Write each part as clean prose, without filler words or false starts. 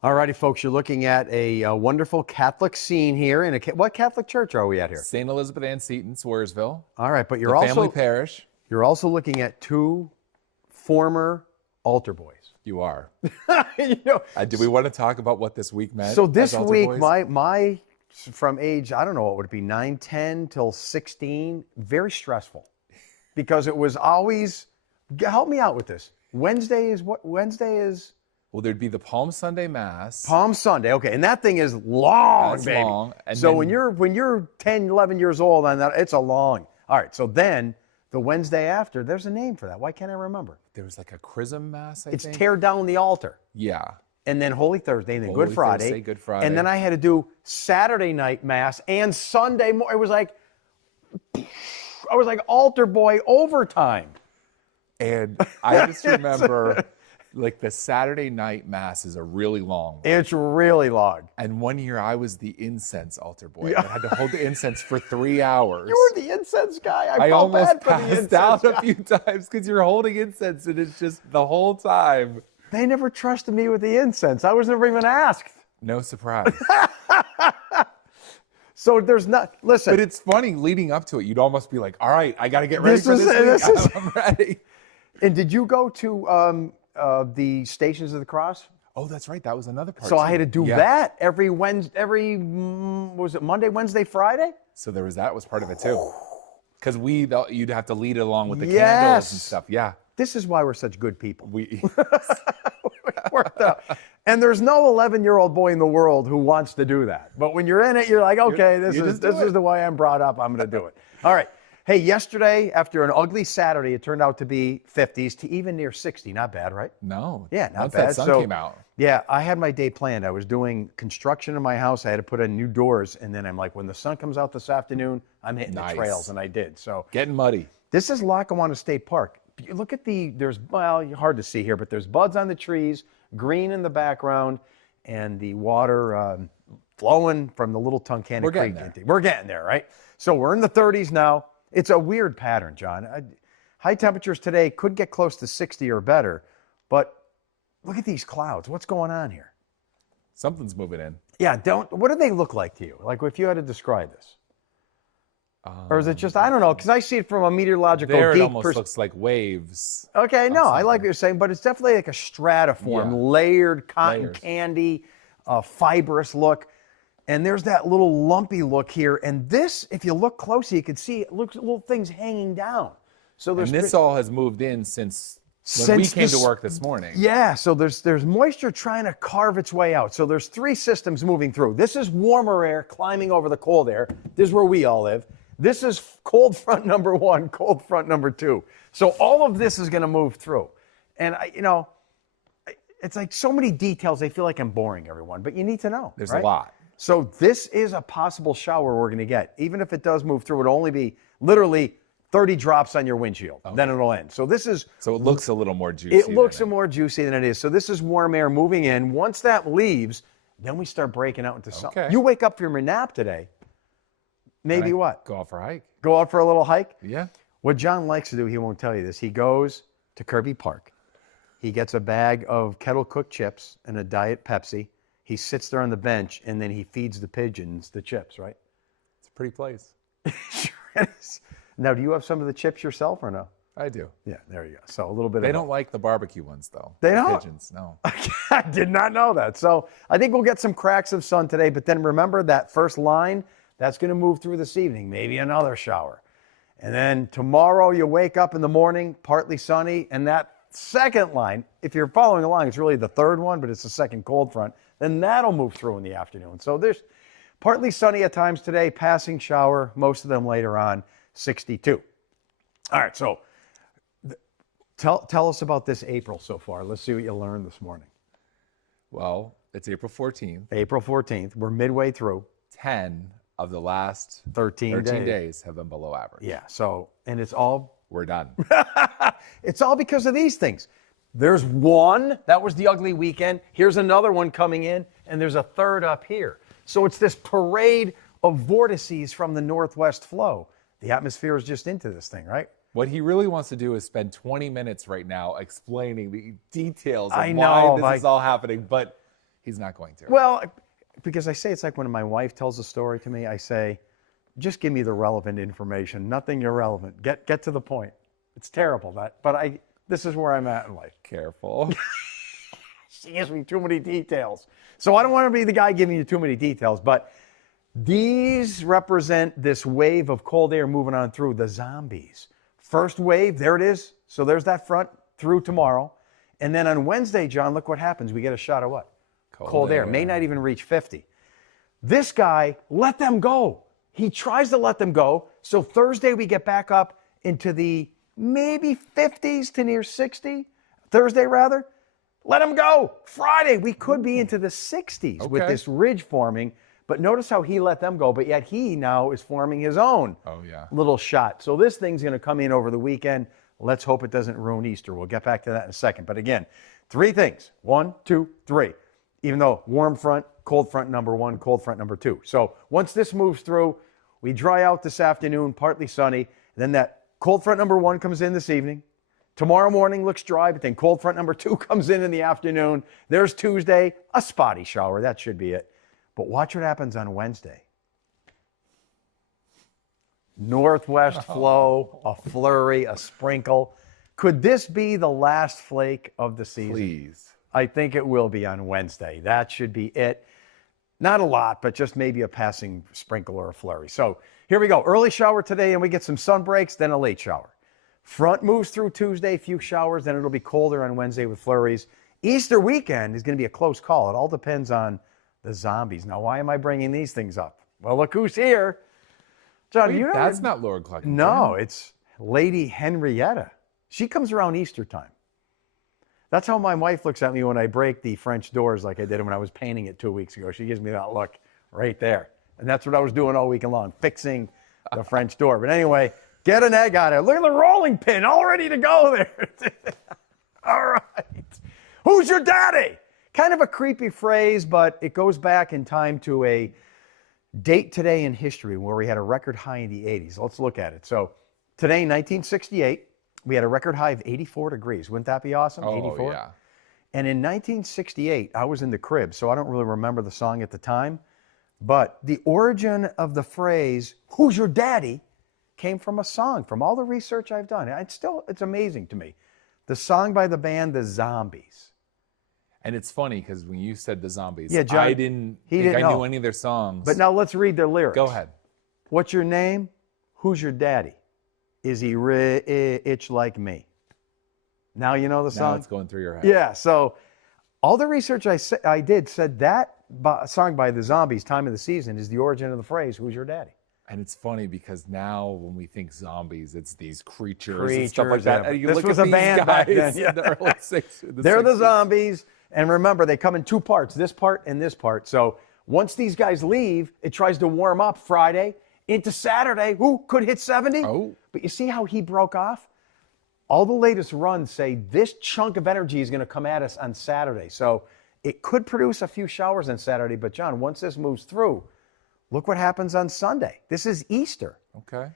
All righty, folks, you're looking at a wonderful Catholic scene here. What Catholic church are we at here? St. Elizabeth Ann Seton, Swearsville. All right, but family parish. You're also looking at two former altar boys. You are. You know, do we want to talk about what this week meant? so this week, boys? my from age, I don't know, what would it be, 9, 10 till 16, very stressful. Because it was always, help me out with this. Wednesday is what? Wednesday is? Well, there'd be the Palm Sunday Mass. Palm Sunday, okay, and that thing is long, That's baby. long. And so then, when you're 10, 11 years old, on that, it's a long. All right, so then the Wednesday after, there's a name for that. Why can't I remember? there was like a Chrism Mass, I It's think. tear down the altar, Yeah. and then Holy Thursday, and then Holy Good Friday, Thursday, Good Friday. and then I had to do Saturday night Mass and Sunday. It was like, I was like altar boy overtime. And I just remember, like, the Saturday night Masses are really long. It's really long. And one year I was the incense altar boy. I had to hold the incense for 3 hours. You were the incense guy. I felt almost bad for the passed incense out guy. a few times because you're holding incense and it's just the whole time. They never trusted me with the incense. I was never even asked. No surprise. So there's not, listen. But it's funny, leading up to it, you'd almost be like, all right, I got to get ready This for is- this this week. is- I'm ready. And did you go to the Stations of the Cross? Oh, that's right. That was another part. So I too. had to do Yeah. that every Wednesday, was it Monday, Wednesday, Friday? So that was part of it too. Because you'd have to lead it along with the Yes. candles and stuff. Yeah. This is why we're such good people. We Worked out. And there's no 11-year-old boy in the world who wants to do that. But when you're in it, you're like, okay, this you is just do it. the way I'm brought up. I'm going to do it. All right. Hey, yesterday, after an ugly Saturday, it turned out to be 50s to even near 60. Not bad, right? No. Yeah, not Once bad. that sun So- came out. Yeah, I had my day planned. I was doing construction in my house. I had to put in new doors. And then I'm like, when the sun comes out this afternoon, I'm hitting Nice. the trails. And I did. So Getting muddy. this is Lackawanna State Park. You look at hard to see here, but there's buds on the trees, green in the background, and the water flowing from the little Tunkhannock We're Creek. getting there. We're getting there, right? So we're in the 30s now. It's a weird pattern, John. High temperatures today could get close to 60 or better, but look at these clouds. What's going on here? Something's moving in. Yeah, what do they look like to you? Like if you had to describe this? Or is it just, I don't know, because I see it from a meteorological There it geek almost looks like waves. Okay, no, I like what you're saying, but it's definitely like a stratiform, Yeah. layered cotton Layers. candy, fibrous look. And there's that little lumpy look here. And this, if you look closely, you can see it looks little things hanging down. So And there's this all has moved in since when we Since came this- to work this morning. Yeah, so there's moisture trying to carve its way out. So there's 3 systems moving through. This is warmer air climbing over the cold air. This is where we all live. This is cold front number 1, cold front number 2. So all of this is going to move through. And it's like so many details. I feel like I'm boring everyone, but you need to know. There's right? a lot. So this is a possible shower we're going to get. Even if it does move through, it'll only be literally 30 drops on your windshield. Then it'll end. So this is So it looks a little more juicy. it looks than more juicy than it is. So this is warm air moving in. Once that leaves, then we start breaking out into something. Okay. You wake up from your nap today. Maybe what? Go out for a hike. Go out for a little hike? Yeah. What John likes to do, he won't tell you this. He goes to Kirby Park. He gets a bag of kettle cooked chips and a Diet Pepsi. He sits there on the bench and then he feeds the pigeons the chips, right? It's a pretty place. Sure is. Now, do you have some of the chips yourself or no? I do. Yeah, there you go. So a little bit They of don't like the barbecue ones, though. They The don't? Pigeons, no. I did not know that. So I think we'll get some cracks of sun today, but then remember that first line, that's going to move through this evening, maybe another shower. And then tomorrow you wake up in the morning, partly sunny, and that second line, if you're following along, it's really the third one, but it's the second cold front, then that'll move through in the afternoon. So there's partly sunny at times today, passing shower, most of them later on, 62. All right, so tell us about this April so far. Let's see what you learned this morning. Well, it's April 14th. April 14th. We're midway through. 10 of the last 13 days have been below average. Yeah, so, and it's all We're done. it's all because of these things. There's one, that was the ugly weekend. Here's another one coming in, and there's a third up here. So it's this parade of vortices from the northwest flow. The atmosphere is just into this thing, right? What he really wants to do is spend 20 minutes right now explaining the details of I know, why this like- is all happening, but He's not going to. Well, because I say it's like when my wife tells a story to me, I say, just give me the relevant information, nothing irrelevant. Get to the point. It's terrible, but this is where I'm at in life. Careful. She gives me too many details. So I don't want to be the guy giving you too many details, but these represent this wave of cold air moving on through the zombies. First wave, there it is. So there's that front through tomorrow. And then on Wednesday, John, look what happens. We get a shot of what? Cold air. May not even reach 50. This guy let them go. He tries to let them go. So Thursday, we get back up into the maybe 50s to near 60. Thursday, rather. Let them go. Friday, we could be into the 60s with this ridge forming. But notice how he let them go. But yet he now is forming his own little shot. So this thing's going to come in over the weekend. Let's hope it doesn't ruin Easter. We'll get back to that in a second. But again, 3 things. 1, 2, 3. Even though warm front, cold front number 1, cold front number 2. So once this moves through, we dry out this afternoon, partly sunny. Then that cold front number 1 comes in this evening. Tomorrow morning looks dry, but then cold front number 2 comes in the afternoon. There's Tuesday, a spotty shower. That should be it. But watch what happens on Wednesday. Northwest flow, a flurry, a sprinkle. Could this be the last flake of the season? Please. I think it will be on Wednesday. That should be it. Not a lot, but just maybe a passing sprinkle or a flurry. So here we go. Early shower today, and we get some sun breaks, then a late shower. Front moves through Tuesday, few showers, then it'll be colder on Wednesday with flurries. Easter weekend is going to be a close call. It all depends on the zombies. Now, why am I bringing these things up? Well, look who's here. John, Wait, you know that's not Lord Clucking. No, it's Lady Henrietta. She comes around Easter time. That's how my wife looks at me when I break the French doors like I did when I was painting it 2 weeks ago. She gives me that look right there. And that's what I was doing all weekend long, fixing the French door. But anyway, get an egg on it. Look at the rolling pin, all ready to go there. All right. Who's your daddy? Kind of a creepy phrase, but it goes back in time to a date today in history where we had a record high in the 80s. Let's look at it. So today, 1968, we had a record high of 84 degrees. Wouldn't that be awesome? Oh, 84? yeah. And in 1968, I was in the crib, so I don't really remember the song at the time. But the origin of the phrase, who's your daddy, came from a song, from all the research I've done. It's amazing to me. The song by the band The Zombies. And it's funny because when you said the zombies, Yeah, John, I didn't think I knew any of their songs. But now let's read their lyrics. Go ahead. What's your name? Who's your daddy? Is he rich like me? Now you know the song? Now it's going through your head. Yeah, so all the research I did said that song by the Zombies, Time of the Season, is the origin of the phrase, who's your daddy? And it's funny because now when we think zombies, it's these creatures and stuff like yeah. that. And you This look was at a these band back guys then, yeah. in the early They're the 60s. zombies. And remember, they come in 2 parts, this part and this part. So once these guys leave, it tries to warm up Friday into Saturday. Who could hit 70? Oh. But you see how he broke off? All the latest runs say this chunk of energy is going to come at us on Saturday. So it could produce a few showers on Saturday. But, John, once this moves through, look what happens on Sunday. This is Easter. Okay.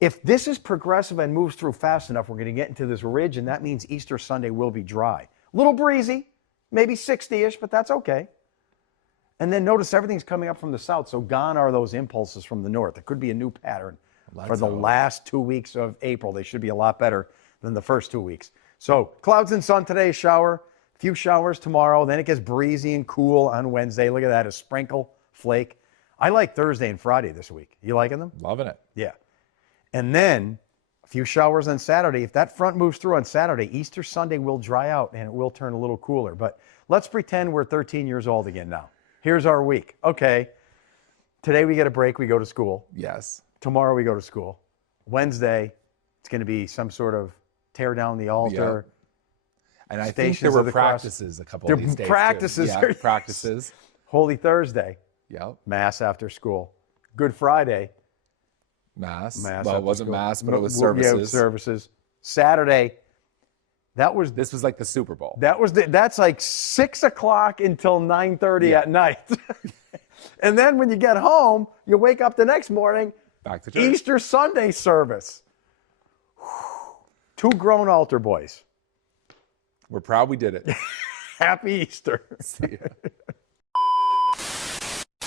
If this is progressive and moves through fast enough, we're going to get into this ridge, and that means Easter Sunday will be dry. A little breezy, maybe 60-ish, but that's okay. And then notice everything's coming up from the south, so gone are those impulses from the north. It could be a new pattern for the last 2 weeks of April. They should be a lot better than the first 2 weeks. So clouds and sun today, shower, few showers tomorrow. Then it gets breezy and cool on Wednesday. Look at that, a sprinkle, flake. I like Thursday and Friday this week. You liking them? Loving it. Yeah. And then a few showers on Saturday. If that front moves through on Saturday, Easter Sunday will dry out and it will turn a little cooler. But let's pretend we're 13 years old again now. Here's our week. Okay. Today we get a break. We go to school. Yes. Tomorrow we go to school. Wednesday, it's going to be some sort of tear down the altar. Yep. And I think there were practices a couple of these days. Practices. Yeah, practices. Holy Thursday. Yep. Mass after school. Good Friday. Mass. Mass Well, it after wasn't school. mass, but it was Yeah, services. services. Saturday. This was like the Super Bowl. That's like 6 o'clock until 9:30 at night. And then when you get home, you wake up the next morning, Back to church. Easter Sunday service. 2 grown altar boys. We're proud we did it. Happy Easter. See ya.